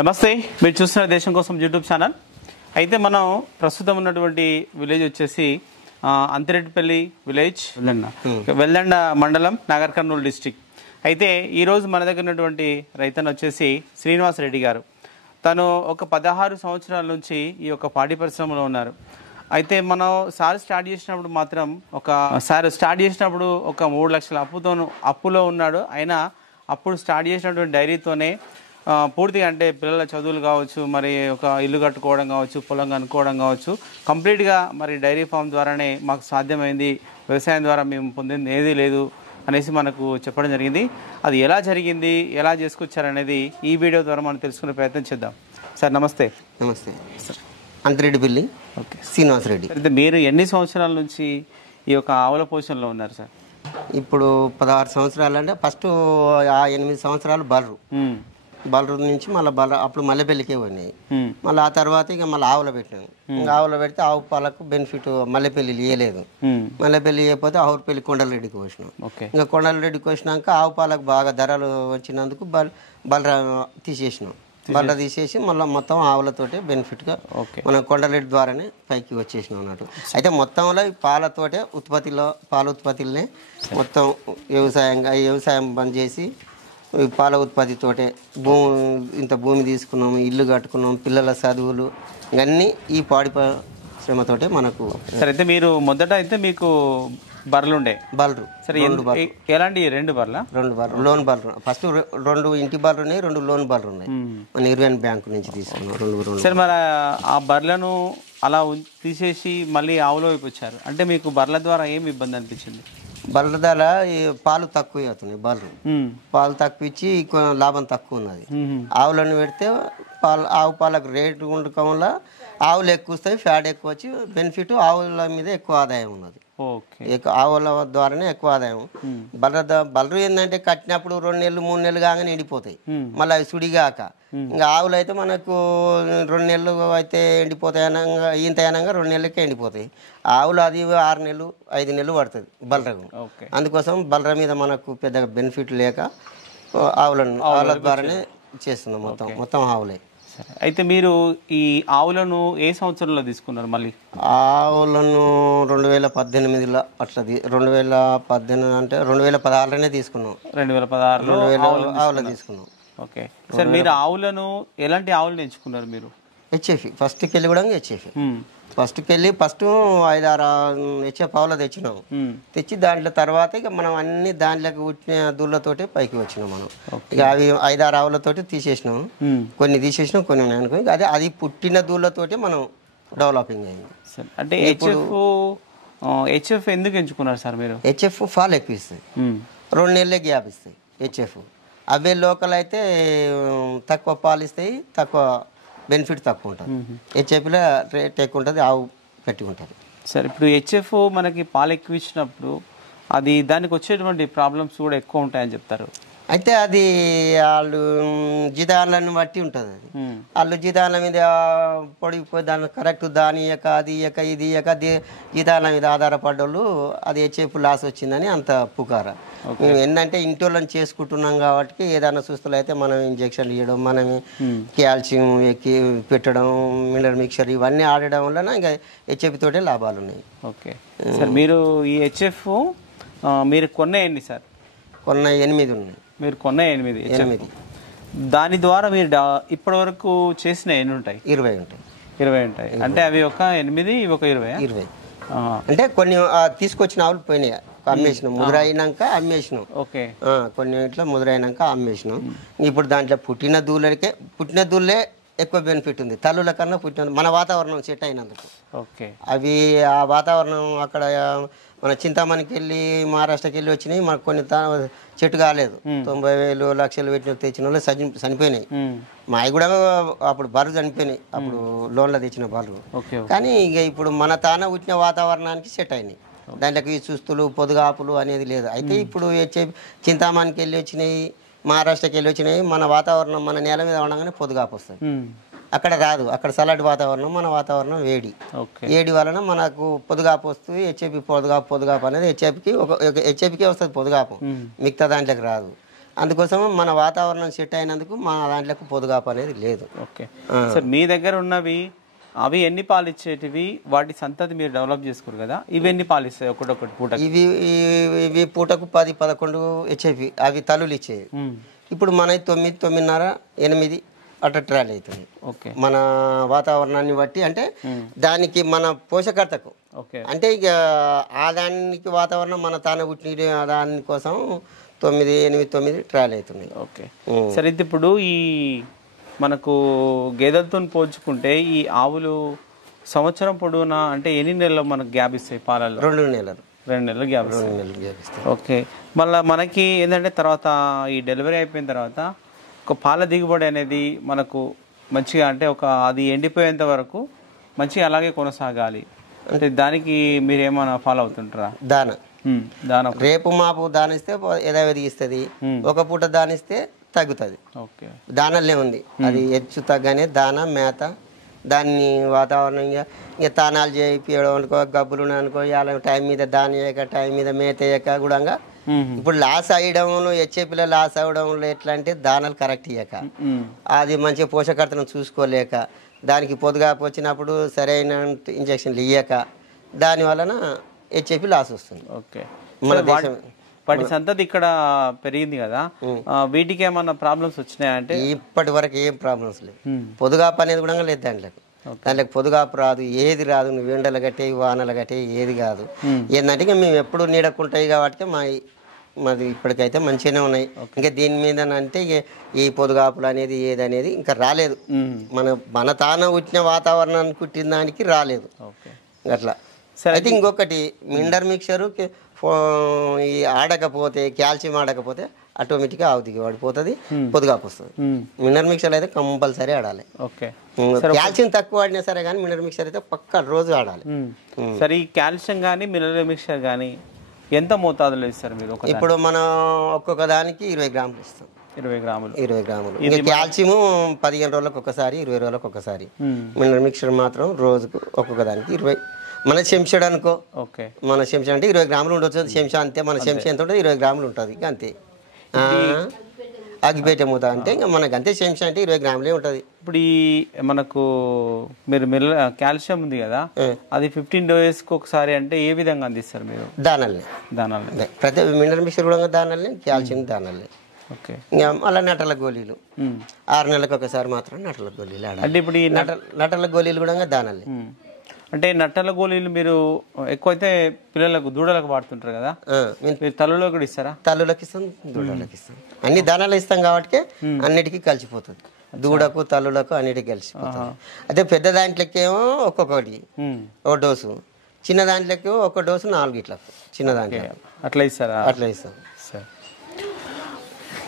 నమస్తే, మీరు చూస్తున్న దేశం కోసం యూట్యూబ్ ఛానల్. అయితే మనం ప్రస్తుతం ఉన్నటువంటి విలేజ్ వచ్చేసి అంతిరెడ్డిపల్లి విలేజ్, వెల్లండ మండలం, నాగర్ కర్నూలు డిస్టిక్. అయితే ఈరోజు మన దగ్గర ఉన్నటువంటి రైతన్న వచ్చేసి శ్రీనివాస్ రెడ్డి గారు. తను ఒక 16 సంవత్సరాల నుంచి ఈ యొక్క పాడి పరిశ్రమలో ఉన్నారు. అయితే మనం సార్ స్టార్ట్ చేసినప్పుడు ఒక 3 లక్షల అప్పులో ఉన్నాడు. అయినా అప్పుడు స్టార్ట్ చేసినటువంటి డైరీతోనే పూర్తిగా, అంటే పిల్లల చదువులు కావచ్చు, మరి ఒక ఇల్లు కట్టుకోవడం కావచ్చు, పొలం కనుక్కోవడం కావచ్చు, కంప్లీట్గా మరి డైరీ ఫామ్ ద్వారానే మాకు సాధ్యమైంది. వ్యవసాయం ద్వారా మేము పొందింది ఏదీ లేదు అనేసి మనకు చెప్పడం జరిగింది. అది ఎలా జరిగింది, ఎలా చేసుకొచ్చారనేది ఈ వీడియో ద్వారా మనం తెలుసుకునే ప్రయత్నం చేద్దాం. సార్ నమస్తే. నమస్తే సార్. అంతిరెడ్డిపల్లి ఓకే శ్రీనివాస్ రెడ్డి. అయితే మీరు ఎన్ని సంవత్సరాల నుంచి ఈ యొక్క ఆవుల పోషణలో ఉన్నారు సార్? ఇప్పుడు 16 సంవత్సరాలు. అంటే ఫస్ట్ 8 సంవత్సరాలు బలరు నుంచి మళ్ళీ అప్పుడు మల్లెపల్లికే పోయినాయి. మళ్ళీ ఆ తర్వాత ఇక మళ్ళీ ఆవులు పెట్టాను. ఇంకా ఆవులు పెడితే ఆవు పాలకు బెనిఫిట్ మల్లెపల్లి ఇవ్వలేదు. మల్లెపల్లి ఇవ్వకపోతే ఆవుపల్లి కొండలరెడ్డికి వచ్చినాం. ఇంకా కొండలరెడ్డికి వచ్చినాక ఆవు పాలకు బాగా ధరలు వచ్చినందుకు బలరా తీసేసినాం. బలరా తీసేసి మళ్ళీ మొత్తం ఆవులతోటే బెనిఫిట్గా మనం కొండలరెడ్డి ద్వారానే పైకి వచ్చేసినాం అన్నట్టు. అయితే మొత్తంలో పాలతోటే పాల ఉత్పత్తులనే మొత్తం వ్యవసాయం బంద్ చేసి పాల ఉత్పత్తితోటే భూమి తీసుకున్నాము, ఇల్లు కట్టుకున్నాం, పిల్లల చదువులు ఇవన్నీ ఈ పాడి శ్రమతోటే మనకు. సరే, అయితే మీరు మొదట అయితే మీకు బర్రెలుండే? బర్రెలు. సరే, ఎలాంటి 2 బర్రెల? 2 బర్రెలు, లోన్ బర్రెలు. ఫస్ట్ 2 ఇంటి బర్రెలు ఉన్నాయి, 2 లోన్ బర్రెలు ఉన్నాయి. మన యూనియన్ బ్యాంకు నుంచి తీసుకున్నాం 2. సరే, మరి ఆ బర్రెలను అలా తీసేసి మళ్ళీ ఆవులో వైపు వచ్చారు అంటే మీకు బర్రెల ద్వారా ఏమి ఇబ్బంది అనిపించింది? బర్రెల ధర పాలు తక్కువ అవుతున్నాయి. పాలు తక్కువ ఇచ్చి లాభం తక్కువ ఉన్నది. ఆవులను పెడితే ఆవు పాలకు రేటు ఉండటం వల్ల ఆవులు ఎక్కువ వస్తాయి, ఫ్యాట్ ఎక్కువ వచ్చి బెనిఫిట్ ఆవుల మీద ఎక్కువ ఆదాయం ఉన్నది. ఆవుల ద్వారానే ఎక్కువ ఆదాయం. బర్రెలు ఏంటంటే కట్టినప్పుడు 2 నెలలు 3 నెలలు కాగానే ఎండిపోతాయి. మళ్ళీ అవి సుడిగాక ఇంకా ఆవులు అయితే మనకు 2 నెలలు అయితే ఎండిపోతాయి అనగా, ఇంత అనగా 2 నెలలకే ఎండిపోతాయి. ఆవులు అది 6 నెలలు 5 నెలలు పడుతుంది బర్రెకు. అందుకోసం బర్రె మీద మనకు పెద్దగా బెనిఫిట్ లేక ఆవుల ద్వారానే చేస్తున్నాం. మొత్తం ఆవులే. అయితే మీరు ఈ ఆవులను ఏ సంవత్సరంలో తీసుకున్నారు? మళ్ళీ ఆవులను 2018లో అట్లా 2018 అంటే 2016లోనే తీసుకున్నాం. 2016లో ఆవులు తీసుకున్నాం. ఓకే సార్, మీరు ఆవులను ఎలాంటి ఆవులను ఎంచుకున్నారు? మీరు హెచ్ఎఫ్ ఫస్ట్కి వెళ్ళి కూడా ఫస్ట్ 5-6 హెచ్ఎఫ్ ఆవులు తెచ్చినాం. తెచ్చి దాంట్లో తర్వాత ఇక మనం అన్ని దాంట్లోకి పుట్టిన దూళ్ళతోటి పైకి వచ్చినాం. మనం ఇక అవి 5-6 ఆవులతోటి తీసేసినాం. కొన్ని తీసేసినాం, కొన్ని ఉన్నాయి అనుకో. అది పుట్టిన దూళ్ళతోటి మనం డెవలపింగ్ అయింది. అంటే హెచ్ఎఫ్ ఎందుకు ఎంచుకున్నారు సార్ మీరు? హెచ్ఎఫ్ పాలు ఎక్కువ ఇస్తాయి, 2 నెలలే గ్యాప్ ఇస్తాయి. హెచ్ఎఫ్ అవే లోకల్ అయితే తక్కువ పాలు ఇస్తాయి, తక్కువ బెనిఫిట్ తక్కువ ఉంటుంది. హెచ్ఎఫ్లో రేట్ ఎక్కువ ఉంటుంది, ఆవు గట్టిగా ఉంటుంది. సరే, ఇప్పుడు హెచ్ఎఫ్ మనకి పాలు ఎక్కువ ఇచ్చినప్పుడు దానికి వచ్చేటువంటి ప్రాబ్లమ్స్ కూడా ఎక్కువ ఉంటాయని చెప్తారు. అయితే అది వాళ్ళు జీతాలను బట్టి ఉంటుంది. వాళ్ళు జీతాల మీద పొడిగిపోయి దాన్ని కరెక్ట్ దాని ఇయ్యక అది ఇయ్యక ఇది ఇయ్యక జీతాల మీద ఆధారపడ్డోళ్ళు అది హెచ్ఎఫ్ లాస్ వచ్చిందని అంత పుకార. మేము ఏంటంటే ఇంటి వాళ్ళని చేసుకుంటున్నాం కాబట్టి ఏదైనా సుస్తులు అయితే మనం ఇంజక్షన్లు ఇవ్వడం, మనమే కాల్షియం పెట్టడం, మినరల్ మిక్చర్ ఇవన్నీ ఆడడం వలన ఇంకా హెచ్ఎఫ్ తోటే లాభాలు ఉన్నాయి. ఓకే సార్, మీరు ఈ హెచ్ఎఫ్ మీరు కొన్న సార్? కొన్న 8 ఉన్నాయి. మీరు కొన్న 8. దాని ద్వారా మీరు ఇప్పటి వరకు చేసిన ఎన్ని ఉంటాయి? 20 ఉంటాయి. 20 ఉంటాయి. అంటే అవి ఒక 8, ఇవి ఒక 20. అంటే కొన్ని తీసుకొచ్చిన ఆవులు పోయినాయి, అమ్మేసినాం. ముద్ర అయినాక అమ్మేసినాం. ఓకే, కొన్ని ఇట్లా ముద్ర అయినాక అమ్మేసినాం. ఇప్పుడు దాంట్లో పుట్టిన దూళ్ళే ఎక్కువ బెనిఫిట్ ఉంది. తల్లుల కన్నా మన వాతావరణం సెట్ అయినందుకు. ఓకే, అవి ఆ వాతావరణం అక్కడ మన చింతామణికి వెళ్ళి మహారాష్ట్రకి వెళ్ళి వచ్చినాయి. మనకు కొన్ని చెట్టు కాలేదు. 90,000 లక్షలు పెట్టిన తెచ్చిన వాళ్ళు చనిపోయినాయి. మావి కూడా అప్పుడు బర్రెలు చనిపోయినాయి, అప్పుడు లోన్లో తెచ్చిన బర్రెలు. కానీ ఇక ఇప్పుడు మన తాన పుట్టిన వాతావరణానికి సెట్ అయినాయి. దాంట్లోకి చూస్తులు పొదుగాపులు అనేది లేదు. అయితే ఇప్పుడు చింతామణికి వెళ్ళి వచ్చినాయి, మహారాష్ట్రకి వెళ్ళి వచ్చినాయి. మన వాతావరణం మన నేల మీద ఉండగానే పొదుగాపు వస్తుంది. అక్కడ రాదు, అక్కడ చల్లటి వాతావరణం, మన వాతావరణం వేడి వలన మనకు పొదుగాపు వస్తుంది. హెచ్ఎఫ్ పొదుగాపు అనేది హెచ్ఎఫ్కి వస్తుంది పొదుగాపు, మిగతా దాంట్లోకి రాదు. అందుకోసం మన వాతావరణం సెట్ అయినందుకు మన దాంట్లోకి పొదుగాపు అనేది లేదు. ఓకే సార్, మీ దగ్గర ఉన్నవి అవి ఎన్ని పాలు ఇచ్చేటివి, వాటి సంతతి మీరు డెవలప్ చేసుకోరు కదా, ఇవి ఎన్ని పాలు ఇస్తాయి ఒకటొకటి పూట? ఇవి పూటకు 10-11 ఇచ్చేవి, అవి తల్లులు ఇచ్చేవి. ఇప్పుడు మన 9, 9:30, 8 అట్లా ట్రాల్ అవుతుంది. ఓకే, మన వాతావరణాన్ని బట్టి, అంటే దానికి మన పోషకర్తకు, అంటే ఇక ఆ దానికి వాతావరణం మన తాను పుట్టిన దానికోసం 9, 8, 9 ట్రాల్ అవుతున్నాయి. ఓకే సరే, ఇప్పుడు ఈ మనకు గేదెలతో పోల్చుకుంటే ఈ ఆవులు సంవత్సరం పొడవునా అంటే ఎన్ని నెలలు మనకు గ్యాప్ ఇస్తాయి పాలలో? 2 నెలలు. 2 నెలలు గ్యాప్. 2 నెలలు గ్యాప్ ఇస్తాయి. ఓకే, మళ్ళీ మనకి ఏంటంటే తర్వాత ఈ డెలివరీ అయిపోయిన తర్వాత ఒక పాల దిగుబడి అనేది మనకు మంచిగా, అంటే అది ఎండిపోయేంత వరకు మంచిగా అలాగే కొనసాగాలి అంటే దానికి మీరు ఏమైనా ఫాలో అవుతుంటారా? దాన రేపు మాపు దానిస్తే యథావిధి ఇస్తుంది, ఒక పూట దానిస్తే తగ్గుతుంది. ఓకే, దానల్లే ఉంది, అది హెచ్చు తగ్గనే దాన మేత, దాన్ని వాతావరణంగా ఇంకా తానాలు చేయించడం అనుకో, గబ్బులు అనుకో, ఇలా టైం మీద దాని వేయక, టైం మీద మేత వేయక కూడా. ఇప్పుడు లాస్ అయ్యడంలో హెచ్ఏపీలో లాస్ అవ్వడంలో ఎట్లా అంటే దానాలు కరెక్ట్ ఇయ్యక, అది మంచిగా పోషకర్తను చూసుకోలేక, దానికి పొదుగాపు వచ్చినప్పుడు సరైన ఇంజక్షన్లు ఇయ్యక, దాని వలన హెచ్ఏపీ లాస్ వస్తుంది. ఓకే, మన దేశం వాటి సంతతి ఇక్కడ పెరిగింది కదా, వీటికి ఏమన్నా ప్రాబ్లమ్స్ వచ్చినాయంటే? ఇప్పటి వరకు ఏం ప్రాబ్లమ్స్ లేవు. పొదుగాపు అనేది కూడా లేదు దాంట్లోకి పొదుగాపు రాదు, ఏది రాదు. నువ్వు ఎండలు కట్టే వానలు కట్టే ఏది కాదు. ఏంటంటే ఇక మేము ఎప్పుడు నీడకుంటాయి కాబట్టి మాది ఇప్పటికైతే మంచిగానే ఉన్నాయి. ఇంకా దీని మీద అంటే ఈ పొదుగాపులు అనేది ఏదనేది ఇంకా రాలేదు. మన తాన పుట్టిన వాతావరణానికి పుట్టిన దానికి రాలేదు అట్లా. అయితే ఇంకొకటి మిండర్ మిక్చరు ఈ ఆడకపోతే, కాల్షియం ఆడకపోతే ఆటోమేటిక్గా ఆవు దిగి పడిపోతుంది, పొదుగాపు వస్తుంది. మినరల్ మిక్చర్ అయితే కంపల్సరీ ఆడాలి. ఓకే, కాల్షియం తక్కువ ఆడినా సరే కానీ మినరల్ మిక్చర్ అయితే పక్క రోజు ఆడాలి. సరే, ఈ కాల్షియం కానీ మినరల్ మిక్చర్ కానీ ఎంత మోతాదులో ఇస్తారు మీరు? ఇప్పుడు మనం ఒక్కొక్క దానికి 20 గ్రాములు ఇస్తాం. 20 గ్రాములు. 20 గ్రాములు. కాల్షియం 15 రోజులకు ఒకసారి, 20 రోజులకు ఒకసారి. మినరల్ మిక్చర్ మాత్రం రోజుకు ఒక్కొక్క దానికి 20. మన చెంచాడు అనుకో, మన చెంచా అంటే 20 గ్రాములు ఉండొచ్చు. చెంచా అంతే, మన చెంచా ఎంత ఉంటుంది 20 గ్రాములు ఉంటుంది అంతే. అగ్గిపేట మూత అంటే ఇంకా మనకు అంతే, చెంచా అంటే 20 గ్రాములే ఉంటుంది. ఇప్పుడు ఈ మనకు మీరు కాల్షియం ఉంది కదా, అది 15 డేస్కి ఒకసారి అంటే ఏ విధంగా అందిస్తారు మీరు? దానాలే ప్రతి మినరల్ మిక్చర్ కూడా దానాలే, కాల్షియం దానాలే. ఓకే, ఇంకా మళ్ళీ నటల గోళీలు 6 నెలలకు ఒకసారి మాత్రం నటల గోళీలు ఆడాలి. అంటే ఇప్పుడు ఈ నటల గోళీలు కూడా దానాలే. అంటే నట్టల గోళీలు మీరు ఎక్కువైతే పిల్లలకు దూడలకు వాడుతుంటారు కదా, మీరు తల్లులో కూడా ఇస్తారా? తల్లులకు ఇస్తాం, దూడలకు ఇస్తాం, అన్ని దానాలు ఇస్తాం కాబట్టి అన్నిటికీ కలిసిపోతుంది. దూడకు తల్లులకు అన్నిటికీ కలిసిపోతుంది. అదే పెద్ద దాంట్లోకేమో ఒక్కొక్కటి ఒక డోసు, చిన్న దాంట్లోకి ఒక డోసు 4 ఇట్లా చిన్న దాంట్లో అట్లా ఇస్తారా? అట్లా ఇస్తాం.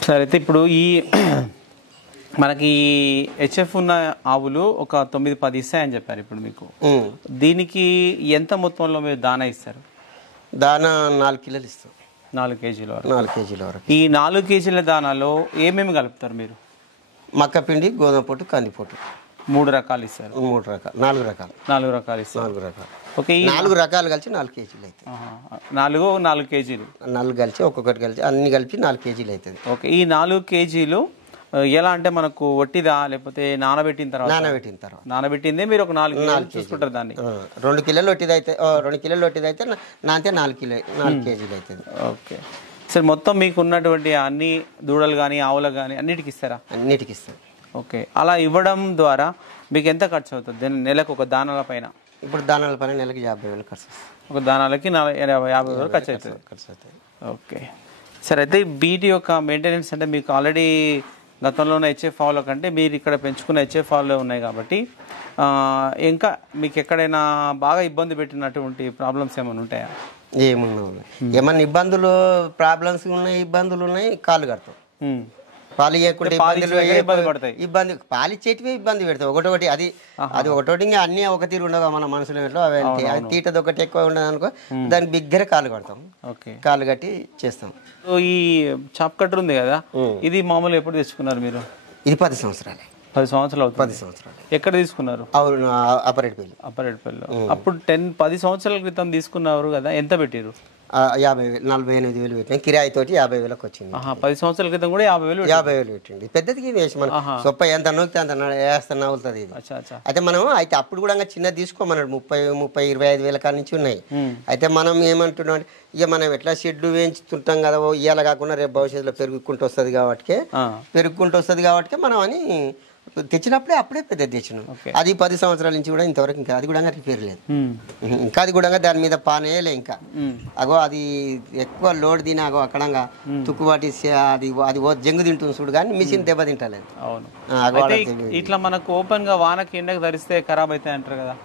సరే, అయితే ఇప్పుడు ఈ మనకి హెచ్ఎఫ్ ఉన్న ఆవులు ఒక 9-10 ఇస్తాయని చెప్పారు ఇప్పుడు మీకు. దీనికి ఎంత మొత్తంలో మీరు దానా ఇస్తారు? దానా 4 కిలోలు ఇస్తాం. 4 కేజీల వరకు. 4 కేజీల వరకు. ఈ 4 కేజీల దానాలో ఏమేమి కలుపుతారు మీరు? మక్క పిండి, గోధుమ పొట్టు, కందిపొట్టు. 3 రకాలు ఇస్తారు? 3 రకాలు, 4 రకాలు. 4 రకాలు ఇస్తారు. 4 రకాలు. ఓకే, 4 రకాలు కలిసి 4 కేజీలు అవుతాయి. 4 కేజీలు. 4 కలిసి ఒక్కొక్కటి కలిసి అన్ని కలిపి 4 కేజీలు అవుతుంది. ఓకే, ఈ 4 కేజీలు ఎలా అంటే మనకు వట్టిదా లేకపోతే నానబెట్టిన తర్వాత? నానబెట్టిందే మీరు ఒక 4 కిలోలు చూసుకుంటారు దాన్ని. 2 కిలోలు వట్టిది అయితే, 2 కిలోలు వట్టిది అయితే నాంతే 4 కేజీలు అవుతుంది. ఓకే, సరే, మొత్తం మీకు ఉన్నటువంటి అన్ని దూడలు కానీ ఆవులు కానీ అన్నిటికి ఇస్తారా? అన్నిటికి ఇస్తాం. ఓకే, అలా ఇవ్వడం ద్వారా మీకు ఎంత ఖర్చు అవుతుంది నెలకు ఒక దానాల పైన? ఇప్పుడు దానాల పైన నెలకి 50,000 ఖర్చు వస్తుంది. ఒక దానాలకి 50,000 ఖర్చు అవుతుంది. ఓకే, సరే, అయితే వీటి యొక్క మెయింటెనెన్స్ అంటే మీకు ఆల్రెడీ గతంలో ఉన్న హెచ్ఎఫ్ ఆవుల కంటే మీరు ఇక్కడ పెంచుకున్న హెచ్ఎఫ్ ఆవులే ఉన్నాయి కాబట్టి ఇంకా మీకు ఎక్కడైనా బాగా ఇబ్బంది పెట్టినటువంటి ప్రాబ్లమ్స్ ఏమైనా ఉంటాయా? ఏమన్నా ఇబ్బందులు, ప్రాబ్లమ్స్ ఉన్నాయి, ఇబ్బందులు ఉన్నాయి. కాళ్ళు కడతాం, పాలు ఇవ్వకుంటే ఇబ్బంది, పాలు ఇచ్చేటివే ఇబ్బంది పెడతాయి. ఒకటొకటి అది ఒకటోటి, ఇంకా అన్నీ ఒక తీరు ఉండవు మన మనసులో. అవి తీటది ఒకటి ఎక్కువ ఉండదు అనుకో, దానికి బిగ్గర కాలు కడతాం. కాలు కట్టి చేస్తాం. ఈ చాప్ కట్టర్ ఉంది కదా, ఇది మామూలు ఎప్పుడు తెచ్చుకున్నారు మీరు? ఇది 10 సంవత్సరాలు. 10 సంవత్సరాలు అవుతుంది. 10 సంవత్సరాలు. ఎక్కడ తీసుకున్నారు? అపరేట్పల్లి. అప్పుడు 10 సంవత్సరాల క్రితం తీసుకున్నారు కదా, ఎంత పెట్టారు? 50,000 48,000 పెట్టినాం, కిరాయితోటి 50,000కి వచ్చింది. 10 సంవత్సరాల క్రితం కూడా 50,000. 50,000 పెట్టింది. పెద్దదికి వేసి మనం సొప్ప ఎంత నొక్కితే అంత వేస్తాను అవుతుంది ఇది. అయితే మనం అయితే అప్పుడు కూడా చిన్న తీసుకోమన్నాడు 30-25,000 కాడ నుంచి ఉన్నాయి. అయితే మనం ఏమంటున్నాం ఇక మనం ఎట్లా షెడ్లు వేయించుతుంటాం కదా, ఇవాళ కాకుండా రేపు భవిష్యత్తులో పెరుగుకుంటూ వస్తుంది కాబట్టి మనం అని తెచ్చినప్పుడే అప్పుడే పెద్ద తెచ్చినాం. అది 10 సంవత్సరాల నుంచి కూడా ఇంతవరకు ఇంకా అది కూడా రిపేర్ లేదు. ఇంకా అది కూడా దాని మీద పానేయలే ఇంకా. అగో అది ఎక్కువ లోడ్ తిని అగో అక్కడంగా తుక్కుబాటి అది అది జంగు తింటుంది చూడు, కానీ మిషన్ దెబ్బ తింటలేదు. ఇట్లా మనకు ఓపెన్ గా వానకి ఎండకు ధరిస్తే ఖరాబ్ అవుతాయి అంటారు కదా,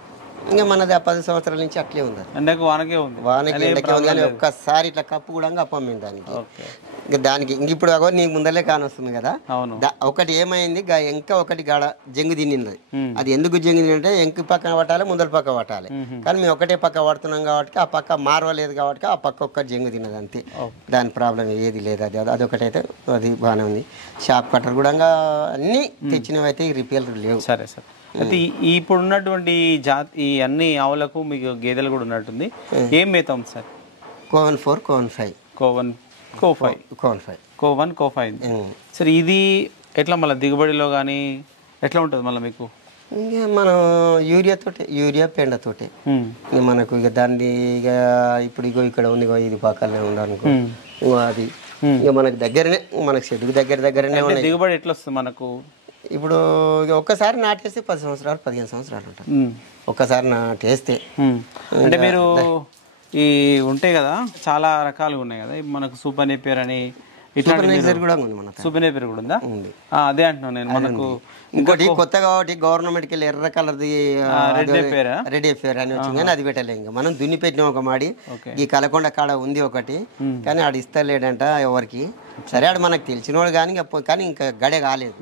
ఇంకా మనది 10 సంవత్సరాల నుంచి అట్లే ఉంది. ఎండకు వానకే ఉంది, వానకి ఎండకే ఉంది, కానీ ఒక్కసారి ఇట్లా కప్పు కూడా అప్పమ్మింది దానికి. ఇంకా దానికి ఇంక ఇప్పుడు అగో నీకు ముందలే కానొస్తుంది కదా, ఒకటి ఏమైంది ఇంకా ఒకటి గాడ జంగు తిన్నింది. అది ఎందుకు జంగు తింటే ఎంకి పక్కన పట్టాలి, ముందల పక్క పట్టాలి. కానీ మేము ఒకటే పక్క పడుతున్నాం కాబట్టి ఆ పక్క మార్వలేదు కాబట్టి ఆ పక్క ఒక్క జంగు తిన్నది అంతే. దాని ప్రాబ్లం ఏది లేదు. అదొకటైతే అది బాగానే ఉంది. షాప్ కట్టర్ కూడా అన్నీ తెచ్చినవి అయితే రిపేర్ లేవు. సరే సార్. అయితే ఇప్పుడు ఉన్నటువంటి ఈ అన్ని ఆవులకు మీకు గేదెలు కూడా ఉన్నట్టుంది, ఏం మేతాం సార్? కోవన్ 4, కోవన్ 5. కోవన్ 5. సరే, ఇది ఎట్లా మళ్ళీ దిగుబడిలో కానీ ఎట్లా ఉంటుంది మళ్ళీ మీకు? ఇంకా మనం యూరియా పెండతోటే మనకు ఇక దాన్ని ఇక ఇప్పుడు ఇక్కడ ఉంది ఇది పక్కనే ఉందనుకో, అది ఇక మనకు దగ్గరనే, మనకు చెట్టుకు దగ్గరనే ఉన్నాయి. దిగుబడి ఎట్లా వస్తుంది మనకు? ఇప్పుడు ఒక్కసారి నాటేస్తే 10 సంవత్సరాలు 15 సంవత్సరాలు ఉంటుంది. ఒక్కసారి నాటేస్తే అంటే మీరు ఈ ఉంటాయి కదా, చాలా రకాలుగా ఉన్నాయి కదా, మనకు సూపర్ నేపియర్ అని సూపర్ కూడా ఉంది. మన సూపర్ నేపియర్ కూడా ఉందా? ఉంది. అదే అంటున్నాను నేను. మనకు ఇంకోటి కొత్తగా ఒకటి గవర్నమెంట్కి వెళ్ళి ఎర్ర కలర్ది రెడ్ ఎఫేర్ అని వచ్చింది, కానీ అది పెట్టలే. ఇంకా మనం దున్ని పెట్టినాం ఒక మాడి. ఈ కలకొండ కాడ ఉంది ఒకటి, కానీ ఆడు ఇస్తలేడంట ఎవరికి. సరే, ఆడు మనకు తెలిసినోడు కానీ ఇంకా గడే కాలేదు.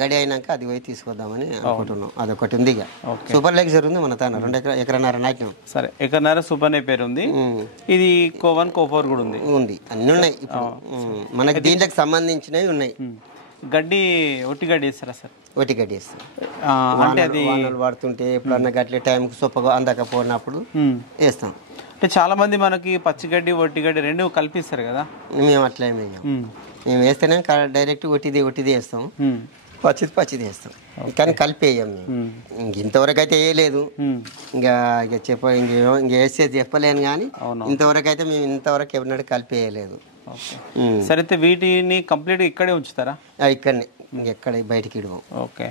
గడి అయినాక అది పోయి తీసుకొద్దామని అనుకుంటున్నాం. అదొకటి ఉంది. ఇక సూపర్ లెక్చర్ ఉంది మన తాను 2 ఎకరన్నర నాటినాం. సరే, ఎకరన్నర సూపర్ నేపియర్ ఉంది. ఇది కోవన్ 4 కూడా ఉంది. అన్ని ఉన్నాయి ఇప్పుడు మనకి. దీంట్లోకి సంబంధించినవి ఉన్నాయి. గడ్డి ఒట్టి గడ్డి వేస్తారా సార్? ఒట్టి గడ్డి వేస్తాం. అంటే అది వాడుతుంటే ఎప్పుడన్నా గట్లే టైంకి సొప్పగా అందకపోయినప్పుడు వేస్తాం. అంటే చాలా మంది మనకి పచ్చిగడ్డి ఒట్టి గడ్డి రెండు కల్పిస్తారు కదా, మేము అట్లా మేము వేస్తేనే డైరెక్ట్ ఒట్టిది వేస్తాం, పచ్చిది వేస్తాం, కానీ కలిపి వేయం మేము. ఇంతవరకు అయితే వేయలేదు. ఇంకా వేసేది చెప్పలేను, కానీ ఇంతవరకు అయితే మేము ఇంతవరకు ఎవరినాడు కలిపి వేయలేదు. సరే, అయితే వీటిని కంప్లీట్ ఇక్కడే ఉంచుతారా? ఇక్కడనే, ఎక్కడ బయటికి ఇవ్వం. ఓకే.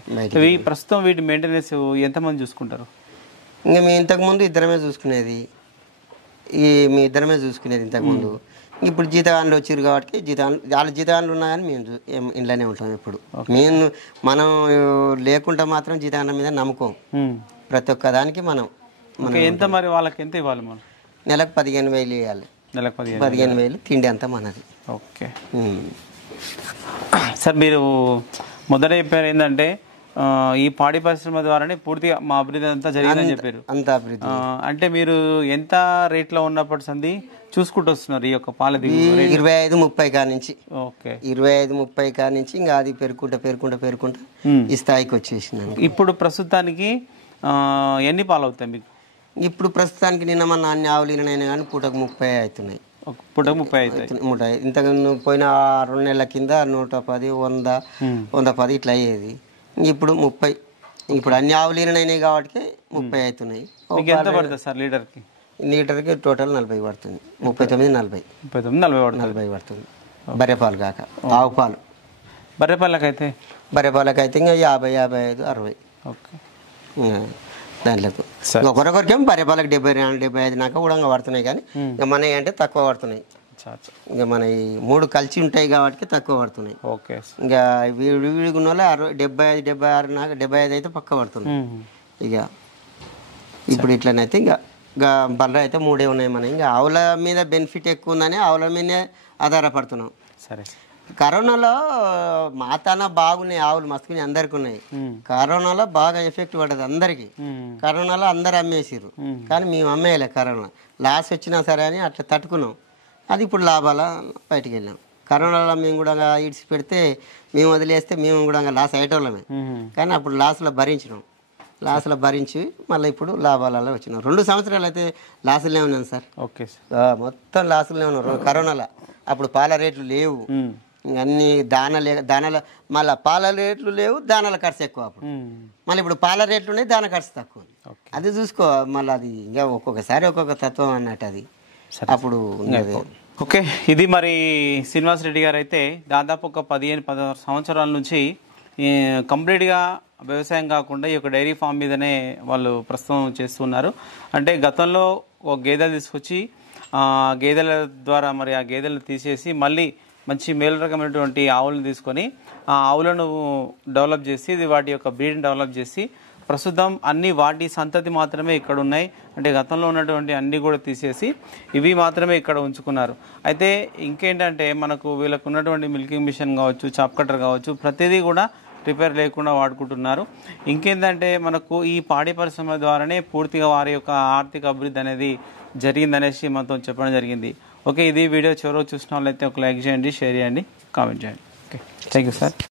ప్రస్తుతం వీటి మెయింటెనెన్స్ ఎంతమంది చూసుకుంటారు? ఇంకా మేము ఇంతకుముందు ఇద్దరమే చూసుకునేది. ఇంతకుముందు. ఇప్పుడు జీతగాన్లు వచ్చారు కాబట్టి వాళ్ళ జీతగాన్లు ఉన్నా కానీ మేము ఇంట్లోనే ఉంటాం ఎప్పుడు. మనం లేకుండా మాత్రం జీతగాన్ల మీద నమ్మకం. ప్రతి ఒక్క దానికి మనం ఎంత మరి వాళ్ళకి ఎంత ఇవ్వాలి? మనం నెలకు 15,000 ఇవ్వాలి. నెలకు 15,000 తిండి అంతా మనది. ఓకే సార్, మీరు మొదట చెప్పారు ఏంటంటే ఈ పాడి పరిశ్రమ ద్వారానే పూర్తిగా మా అభివృద్ధి అంతా జరిగిందని చెప్పారు. అంత అభివృద్ధి అంటే మీరు ఎంత రేట్లో ఉన్నప్పటి సంది చూసుకుంటూ వస్తున్నారు ఈ యొక్క పాల 25-30 కాడ నుంచి? ఓకే, 25-30 కాడ నుంచి ఇంకా అది పెరుగుకుంటా ఈ స్థాయికి వచ్చేసింది. ఇప్పుడు ప్రస్తుతానికి ఎన్ని పాలు అవుతాయి మీకు? ఇప్పుడు ప్రస్తుతానికి నిన్న మన అన్ని ఆవులీనైనా కానీ పూటకు 30 అవుతున్నాయి. పూటకు 30 అవుతాయి. ఇంతకు పోయిన 2 నెలల కింద 110, 100, 110 ఇట్లా అయ్యేది. ఇప్పుడు 30. ఇప్పుడు అన్ని ఆవులీనైనాయి కాబట్టి 30 అవుతున్నాయి. ఎంత పడుతుంది సార్ లీటర్కి? లీటర్కి టోటల్ 40 పడుతుంది. 39-40 పడుతుంది. బర్రెపాలు కాక ఆవు పాలు. బర్రెపాలకైతే ఇంకా 50, 55, 60. ఓకే. దాంట్లోకి ఒకరికొరికేమో బర్రెపాలకు 70-75 దాకా కూడా పడుతున్నాయి, కానీ ఇంకా మన అంటే తక్కువ పడుతున్నాయి. ఇంకా మన ఈ 3 కలిసి ఉంటాయి కాబట్టి తక్కువ పడుతున్నాయి. ఓకే. ఇంకా వీడిగున్న వాళ్ళు 75, 76, 75 అయితే పక్క పడుతున్నాయి. ఇక ఇప్పుడు ఇట్లనైతే ఇంకా బర్రె అయితే 3 ఉన్నాయి. మనం ఇంకా ఆవుల మీద బెనిఫిట్ ఎక్కువ ఉందని ఆవుల మీదనే ఆధారపడుతున్నాం. సరే, కరోనాలో మాతాన బాగున్నాయి ఆవులు, మస్తుకుని అందరికి ఉన్నాయి. కరోనాలో బాగా ఎఫెక్ట్ పడ్డది అందరికి. కరోనాలో అందరు అమ్మేసారు, కానీ మేము అమ్మేయలే. కరోనా లాస్ వచ్చినా సరే అని అట్లా తట్టుకున్నాం. అది ఇప్పుడు లాభాల బయటికి వెళ్ళాం. కరోనాలో మేము కూడా ఇడిచి పెడితే మేము వదిలేస్తే మేము కూడా లాస్ అయ్యేటోళ్ళమే, కానీ అప్పుడు లాస్లో భరించినాం. లాసులు భరించి మళ్ళీ ఇప్పుడు లాభాలలో వచ్చినాం. 2 సంవత్సరాలు అయితే లాసులనే ఉన్నాను సార్. Okay sir. మొత్తం లాసులనే ఉన్నాం. కరోనాలో అప్పుడు పాల రేట్లు లేవు, అన్ని దానాల మళ్ళీ పాల రేట్లు లేవు, దానాల ఖర్చు ఎక్కువ. అప్పుడు మళ్ళీ ఇప్పుడు పాల రేట్లు ఉన్నాయి, దాన ఖర్చు తక్కువ. అది చూసుకో మళ్ళీ, అది ఇంకా ఒక్కొక్కసారి ఒక్కొక్క తత్వం అన్నట్టు అది అప్పుడు. ఓకే, ఇది మరి శ్రీనివాస్ రెడ్డి గారు అయితే దాదాపు ఒక 15-16 సంవత్సరాల నుంచి కంప్లీట్గా వ్యవసాయం కాకుండా ఈ యొక్క డైరీ ఫామ్ మీదనే వాళ్ళు ప్రస్తుతం చేస్తున్నారు. అంటే గతంలో ఒక గేదెలు తీసుకొచ్చి గేదెల ద్వారా మరి ఆ గేదెలను తీసేసి మళ్ళీ మంచి మేలు రకమైనటువంటి ఆవులను తీసుకొని ఆ ఆవులను డెవలప్ చేసి ఇది వాటి యొక్క బ్రీడ్ని డెవలప్ చేసి ప్రస్తుతం అన్ని వాటి సంతతి మాత్రమే ఇక్కడ ఉన్నాయి. అంటే గతంలో ఉన్నటువంటి అన్నీ కూడా తీసేసి ఇవి మాత్రమే ఇక్కడ ఉంచుకున్నారు. అయితే ఇంకేంటంటే మనకు వీళ్ళకు ఉన్నటువంటి మిల్కింగ్ మిషన్ కావచ్చు, చాప్ కటర్ కావచ్చు, ప్రతిదీ కూడా రిపేర్ లేకుండా వాడుకుంటున్నారు. ఇంకేంటంటే మనకు ఈ పాడి పరిశ్రమ ద్వారానే పూర్తిగా వారి యొక్క ఆర్థిక అభివృద్ధి అనేది జరిగిందనేసి మనతో చెప్పడం జరిగింది. ఓకే, ఇది వీడియో చివరికి చూసిన వాళ్ళైతే ఒక లైక్ చేయండి, షేర్ చేయండి, కామెంట్ చేయండి. Okay, thank you sir.